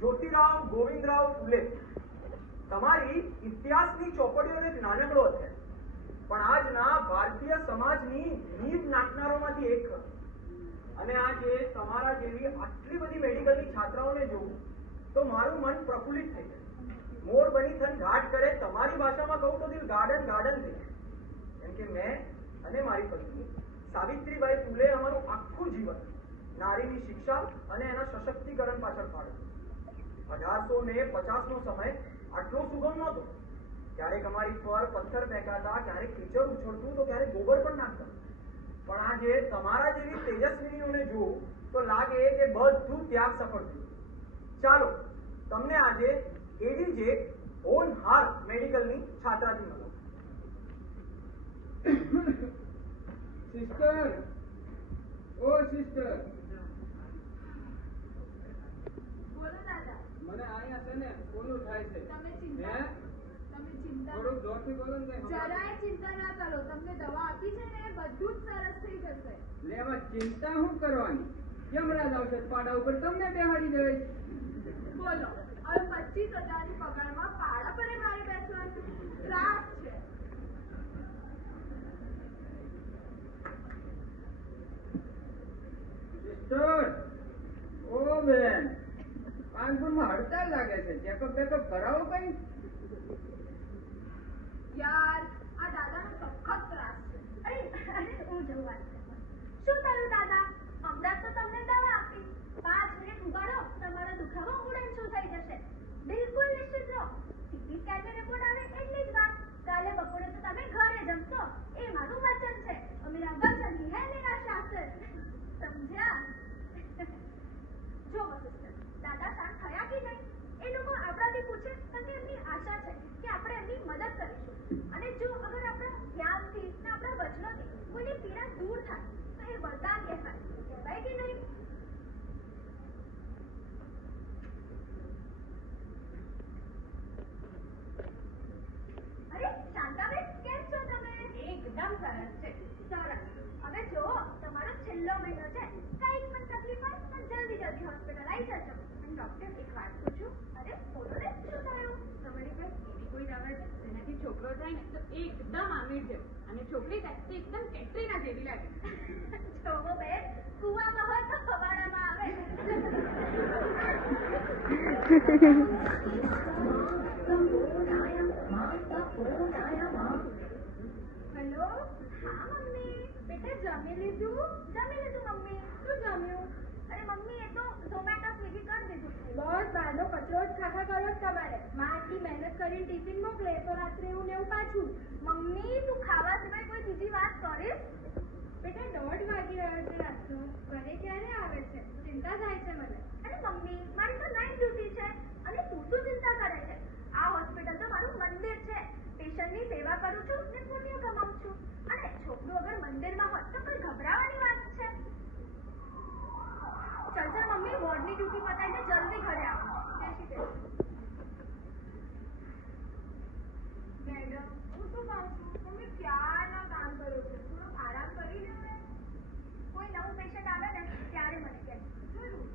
જ્યોતિરાવ ગોવિંદરાવ ફૂલે તમારી ઇતિહાસની ચોપડીઓનો એક નાનકડો અધ્યાય, પણ આજના ભારતીય સમાજની નીવ નાખનારોમાંથી એક. અને આજે તમારા જેવી આટલી બધી મેડિકલની છાત્રાઓને જોઉં તો મારું મન પ્રફુલ્લિત થઈ જાય. મોર બની થન ઘાટ કરે, તમારી ભાષામાં કહું તો દિલ ગાર્ડન ગાર્ડન થઈ જાય. કેમ કે મેં અને મારી પત્ની સાવિત્રીબાઈ ફૂલે અમારું આખું જીવન નારીની શિક્ષા અને એના સશક્તિકરણ પાછળ ફાળવ્યું. 1850 નો સમય આટલો સુગમ નહોતો. ક્યારેક અમારી પર પથ્થર ફેંકાતા, ક્યારેક કીચડ ઉછળતું, તો ક્યારેક ગોબર પણ નાખતા. પણ આજે તમારા જેવી તેજસ્વીનીઓને જોઉં તો લાગે કે બધું ત્યાગ સફળ થયું. ચાલો તમને આજે એડીજે હોનહાર મેડિકલની છાત્રાથી મળો. સિસ્ટર, ઓ સિસ્ટર, બોલો દાદા. મને અહીંયા છે ને ઓલું થાય છે. તમે ચિંતા થોડુંક જોરથી બોલો ને. જરાય ચિંતા ના કરો. તમને દવા આપી છે ને, બધું જ સરસ થઈ જશે. લેવા ચિંતા શું કરવાની? જમરાજ આવશે પાડા ઉપર, તમને બેહાડી દેવે. બોલો, હવે 25,000 ની પગારમાં પાડા પર મારે બેસવાનું ત્રાસ છે. સિસ્ટર, ઓ બેન, કાનપુરમાં હડતાલ લાગે છે. ચેકઅપ બેકઅપ કરાવો કઈ. યાર, આ દાદાનો સખત ત્રાસ છે. અરે હું જઉં વાત કરવા. શું થયું દાદા? હમણાં તો તમને દવા આપી. 5 મિનિટ ઉગાડો, તમારો દુખાવો ઉડન શું થઈ જશે. બિલકુલ નિશ્ચિત રહો. સીટી સ્કેનની રિપોર્ટ આવે એટલી જ વાત. કાલે બપોરે તો તમે ઘરે જમશો, એ મારું વચન છે. મેરા વચન હી હૈ મેરા શાસન. સમજ્યા? જો સિસ્ટર, દાદા શાંત થયા કે નહીં એ લોકો આપણાથી પૂછે તો એમની આશા છે કે આપણે એમની મદદ કરીશું. અને જો અગર આપણા ધ્યાનથી ને આપણા વચનોથી કોઈની પીડા દૂર થાય તો એ વરદાન કહેવાય. કહેવાય કે નહીં? અરે શાંતાબેન, કેમ છો તમે? એકદમ સરસ છે. સરસ. હવે જો તમારો છેલ્લો મહિનો છે. કંઈક પણ તકલીફ હોય તો જલ્દી હોસ્પિટલ આવી જજો. અને ડોક્ટર એક વાત પૂછું? અરે બોલો ને, શું થયું? તમારી પાસે એવી કોઈ દવા છે જેનાથી છોકરો થાય ને તો એકદમ આમિર જેવો, અને છોકરી થાય તો એકદમ કેટરીના જેવી લાગે. જોવો બેન, કુવામાં હોય તો ફવાડામાં આવે. હેલો. હા મમ્મી. બેટા જમી લીધું? જમી લીધું મમ્મી. શું જમ્યું? અરે મમ્મી, એ તો ઝોમેટો સ્વિગી કરી દીધું. બસ બહારનો કચરો જ ખાખા કરો જ તમારે. માં આટલી મહેનત કરીને ટિફિન મોકલે તો રાત્રે એવું ને એવું પાછું. મમ્મી, તું ખાવા સિવાય કોઈ બીજી વાત કરીશ? બેટા 1:30 વાગી રહ્યો છે રાતનો. ઘરે ક્યારે આવે છે? ચિંતા થાય છે મને. અરે મમ્મી, મારી તો નાઇટ ડ્યુટી છે. અને તું શું ચિંતા કરે છે? આ હોસ્પિટલ તો મારું મંદિર છે. પેશન્ટની સેવા કરું છું ને પુણ્ય કમાઉં છું. અને છોકરું અગર મંદિરમાં હોત તો કોઈ ગભરાવાની વાત છે? ચલ ચલ મમ્મી, વોર્ડની ડ્યુટી પતાવીને જલ્દી ઘરે આવો. જય શ્રી કૃષ્ણ. મેડમ, હું શું કહું છું? તમે ક્યારના કામ કરો છો? થોડો આરામ કરી લો ને. કોઈ નવું પેશન્ટ આવે ને ત્યારે મને કહેજો. જરૂર.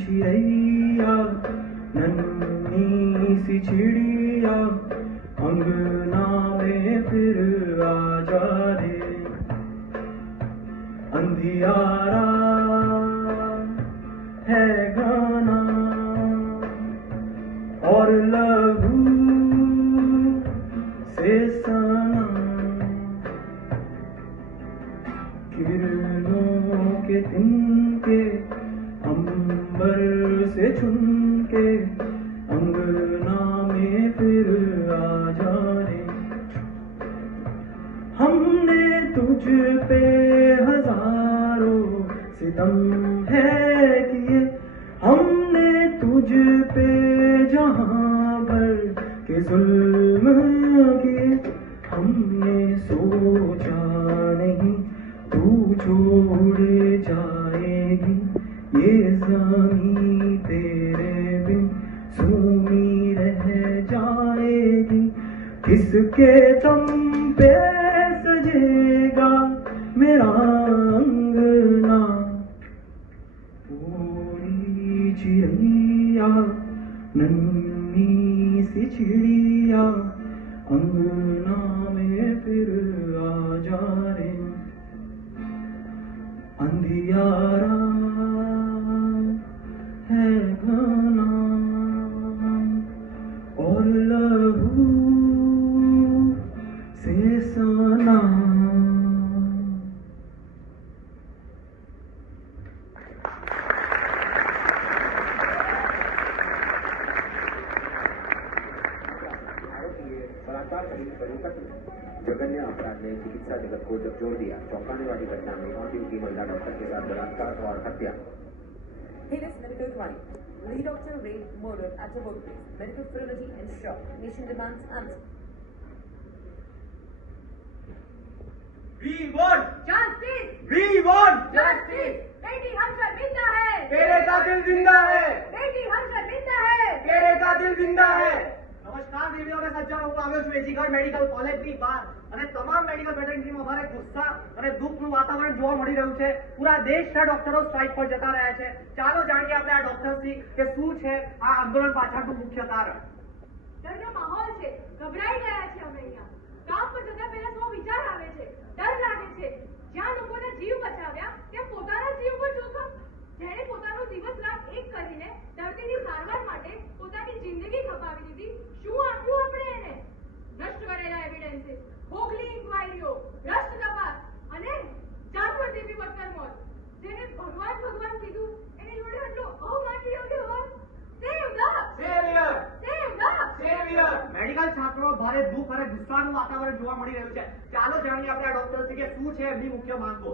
चिड़ैया नन्ही सी चिड़िया अंगना में फिर आ जा रे अंधियारा है गाना और लहू से सना किरणों के तिनके अंबर से चुनके अंगना में फिर आ जा रे पे हजारों सितम है किए, हमने तुझ पे जहां भर के जुल्म किए। हमने सोचा नहीं तू छोड़ जाएगी, ये ज़मीं तेरे बिन सूनी रह जाएगी। किसके दम पे सजेगा मेरा अंगना, पूरी चिड़िया नन्ही सी चिड़िया अंगना में फिर आ जा रे। अंधियारा है घना और लहू से सना। जघन्य अपराध ने चिकित्सा जगत को झकझोर दिया। चौंकाने वाली घटना में ऑन ड्यूटी महिला डॉक्टर के साथ बलात्कार और हत्या। Heinous medical crime. Lady doctor raped, murdered at her workplace. Medical fraternity in shock. Nation demands answers. We want Justice! We want Justice! बेटी हम शर्मिंदा है, तेरे का दिल जिंदा है, बेटी हम शर्मिंदा है। तेरे का दिल जिंदा है। નમસ્કાર દેવીઓ અને સજ્જનો, હું આવ્યો છું એજીગઢ મેડિકલ કોલેજની બહાર અને તમામ મેડિકલ ફેટર્નિટીમાં ભારે ગુસ્સા અને દુઃખનું વાતાવરણ જોવા મળી રહ્યું છે. પૂરા દેશના ડોક્ટરો સ્ટ્રાઇક પર જતા રહ્યા છે. ચાલો જાણીએ આપણે આ ડોક્ટરથી કે શું છે આ આંદોલન પાછળનું મુખ્ય કારણ. ડરનો માહોલ છે, ગભરાઈ ગયા છે અમે અહીંયા. કામ પર જતા પહેલા સૌ વિચાર આવે છે, ડર લાગે છે. જ્યાં લોકોના જીવ બચાવ્યા ત્યાં પોતાના જીવ પર જોખમ. જેણે પોતાનો દિવસ રાત એક કરીને દર્દીની સારવાર માટે પોતાની જિંદગી ખપાવી દીધી, શું આપ્યું આપણે એને? નષ્ટ કરેલા એવિડન્સીસ, ખોખલી ઇન્ક્વાયરીઓ, ભ્રષ્ટ તપાસ અને જાનવર જેવી બદતર મોત. જેને ભગવાન ભગવાન કીધું એની જોડે આટલો અવમાનવી વ્યવહાર. Save the saviour save the saviour. Medical છાત્રો ભારે દુઃખ અને ગુસ્સાનું વાતાવરણ જોવા મળી રહ્યું છે. ચાલો જાણીએ આપણે આ ડોક્ટરથી કે શું છે એમની મુખ્ય માંગો.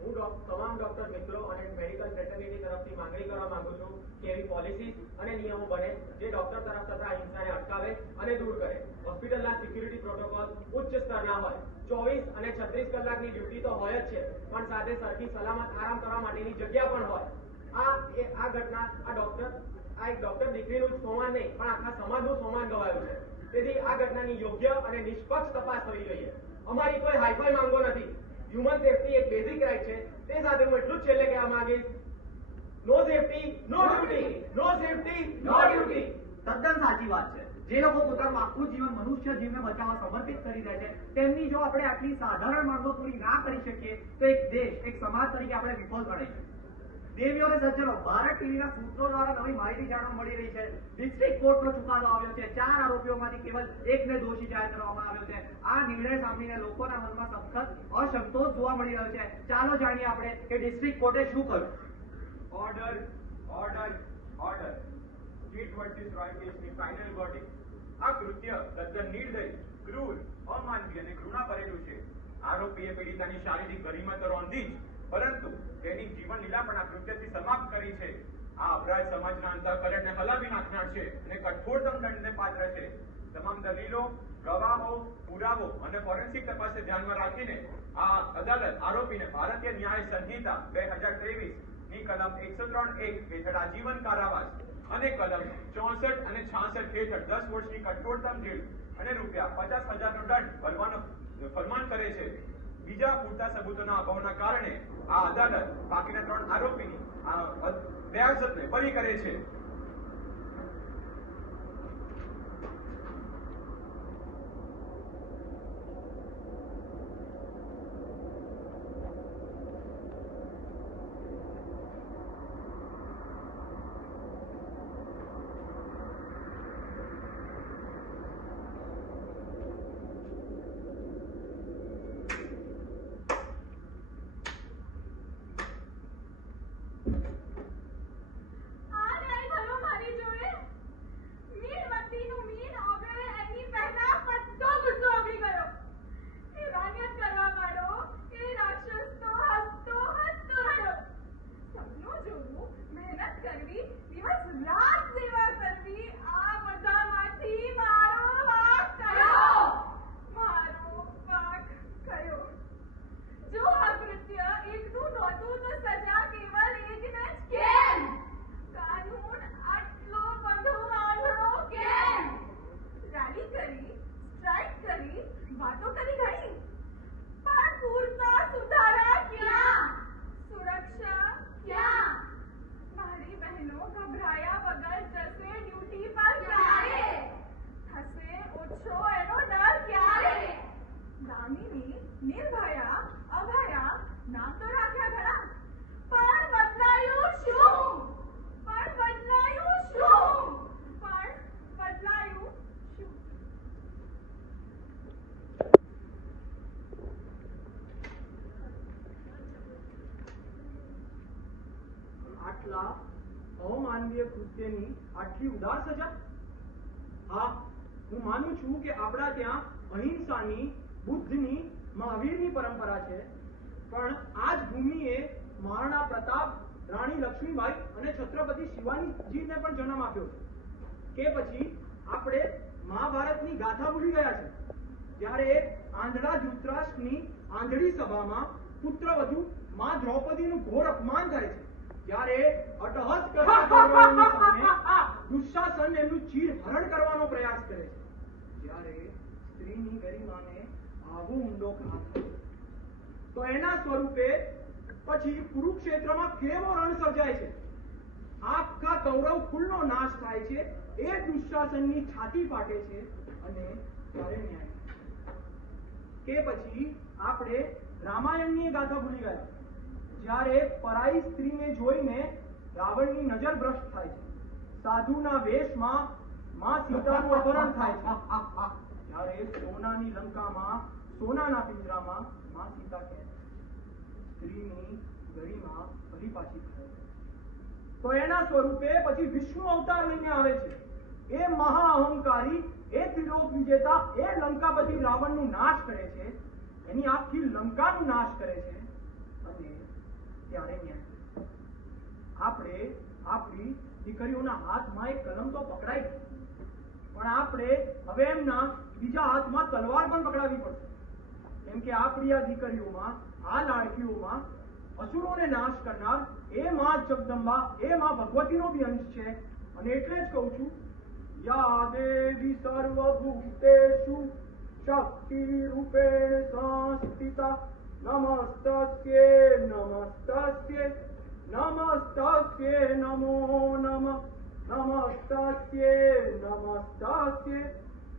હું તમામ ડોક્ટર મિત્રો અને મેડિકલ ફ્રેટર્નિટી તરફથી માંગણી કરવા માંગુ છું કે એવી પોલિસી અને નિયમો બને જે ડોક્ટર તરફ થતા હિંસાને અટકાવે અને દૂર કરે. હોસ્પિટલના સિક્યુરિટી પ્રોટોકોલ ઉચ્ચ સ્તરના હોય. 24 અને 36 કલાકની ડ્યુટી તો હોય જ છે, પણ સાથે સરખી સલામત આરામ કરવા માટેની જગ્યા પણ હોય. આ ઘટના આ એક ડોક્ટર દીકરીનું જ સોમાન નહીં પણ આખા સમાજનું સોમાન ગવાયું છે. તેથી આ ઘટનાની યોગ્ય અને નિષ્પક્ષ તપાસ થવી જોઈએ. અમારી કોઈ હાઈફાઈ માંગો નથી. હ્યુમન સેફટી એક બેઝિક રાઈટ છે. તે સાથે હું એટલું જ છેલ્લે કહેવા માંગીશ, નો સેફટી નો ડ્યુટી, નો સેફટી નો ડ્યુટી. તદ્દન સાચી વાત છે. જે લોકો પોતાનું આખું જીવન મનુષ્ય જીવને બચાવવા સમર્પિત કરી દે છે, તેમની જો આપણે આટલી સાધારણ માંગો પૂરી ના કરી શકીએ તો એક દેશ, એક સમાજ તરીકે આપણે વિફળ ગણાય. દેવીઓ અને સજ્જનો, ભારત ટીવીના સૂત્રો દ્વારા નવી માહિતી જાણવા મળી રહી છે. ડિસ્ટ્રિક્ટ કોર્ટનો ચુકાદો આવ્યો છે. 4 આરોપીઓમાંથી કેવલ એકને દોષી જાહેર કરવામાં આવ્યો છે. આ નિર્ણય સાંભળીને લોકોના મનમાં સખત અસંતોષ જોવા મળી રહ્યો છે. ચાલો જાણીએ આપણે કે ડિસ્ટ્રિક્ટ કોર્ટે શું કર્યું. Order order order. State versus Roy કેસની ફાઇનલ વર્ડિક્ટ. આ કૃત્ય તદ્દન નિર્દય, ક્રૂર, અમાનવીય અને ઘૃણાભરેલું છે. આરોપીએ પીડિતાની શારીરિક ગરિમા તો રોંધી જ, પરંતુ તેની જીવન લીલા પણ આ કૃત્યથી સમાપ્ત કરી છે. આ અપરાધ સમાજના અંતઃકરણને હલાવી નાખનાર છે અને કઠોરતમ દંડને પાત્ર છે. તમામ દલીલો, ગવાહો, પુરાવો અને ફોરેન્સિક તપાસને ધ્યાનમાં રાખીને આ અદાલત આરોપીને ભારતીય ન્યાય સંહિતા 2023 ની કલમ 103(1) હેઠળ આજીવન કારાવાસ અને કલમ 64 અને 66 હેઠળ 10 વર્ષની કઠોરતમ જેલ અને ₹50,000નો દંડ ભરવાનો ફરમાન કરે છે. બીજા પૂરતા સબૂતોના અભાવના કારણે આ અદાલત બાકીના 3 આરોપીની દયાસતને બરી કરે છે. આ ડ્રાઈવર આટલા અમાનવીય કૃત્યની આટલી ઉદાર સજા? હા, હું માનું છું કે આપણા ત્યાં અહિંસાની, બુદ્ધની, મહાવીરની પરંપરા છે, પણ આ જ ભૂમિએ મહારાણા પ્રતાપ, રાણી લક્ષ્મીબાઈ અને છત્રપતિ શિવાજીને પણ જન્મ આપ્યો છે. કે પછી આપણે મહાભારતની ગાથા ભૂલી ગયા છે, જ્યારે આંધળા ધૃતરાષ્ટ્રની આંધળી સભામાં પુત્રવધુ માં દ્રૌપદીનું ઘોર અપમાન થાય છે, જ્યારે અટહસ કરતા કૌરવોની સામે દુશાસન એમનું ચીર હરણ કરવાનો પ્રયાસ કરે છે, જ્યારે સ્ત્રીની ગરિમાને આવો ઊંડો ઘા થાય, તો એના સ્વરૂપે પછી કુરુક્ષેત્રમાં કેવો રણ સર્જાય છે, આખા કૌરવ કુળનો નાશ થાય છે, એ દુશાસનની છાતી ફાટે છે, અને ત્યારે ન્યાય. કે પછી આપણે રામાયણની ગાથા ભૂલી ગયા, જ્યારે પરાઈ સ્ત્રીને જોઈને રાવણની નજર ભ્રષ્ટ થાય છે, સાધુના વેશમાં માં સીતાનું અપહરણ થાય છે, જ્યારે સોનાની લંકામાં, સોનાના પિંજરામાં માં સીતા કહે છે, સ્ત્રીની ગરિમા ફરી પાછી થાય છે. તો એના સ્વરૂપે પછી વિષ્ણુ અવતાર લઈને આવે છે, એ મહા અહંકારી, એ ત્રિલોક વિજેતા, એ લંકાપતિ રાવણનું નાશ કરે છે, એની આખી લંકાનું નાશ કરે છે, અને ત્યારે ન્યાય. આપણે આપણી દીકરીઓના હાથમાં એક કલમ તો પકડાઈ ગઈ, પણ આપણે હવે એમના બીજા હાથમાં તલવાર પણ પકડાવી પડશે, કેમ કે આપણી આ દીકરીઓમાં, આ લાડકીઓમાં અસુરોને નાશ કરનાર એ માં જગદંબા, એ માં ભગવતીનો બી અંશ છે. અને એટલે જ કહું છું, યા દેવી સર્વભૂતેષુ શક્તિ રૂપેણ સંસ્થિતા નમસ્તસ્યે નમસ્તસ્યે નમસ્તસ્યે નમો નમઃ નમસ્તસ્યે નમસ્તસ્યે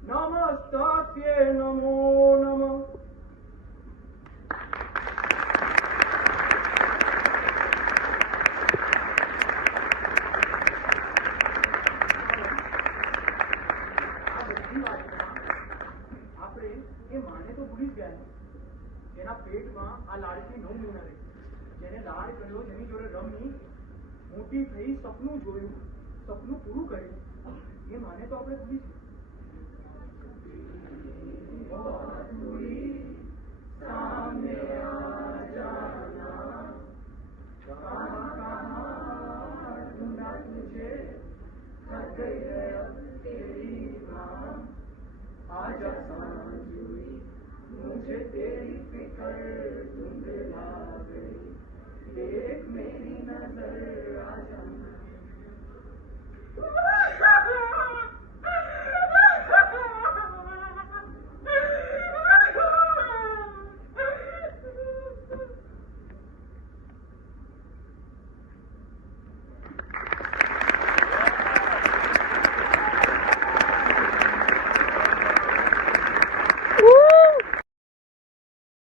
નમસ્તસ્યે નમો નમઃ. આપણે એ માને તો ભૂલી જ ગયા, જેના પેટમાં આ લાડકી 9 મહિના રહી, જેને લાડ કર્યો, જેની જોડે રમી, મોટી થઈ, સપનું જોયું, સપનું પૂરું કર્યું, એ માને તો આપણે ભૂલી मुझे तेरी फिक्र धुंधला गई, देख मेरी नजर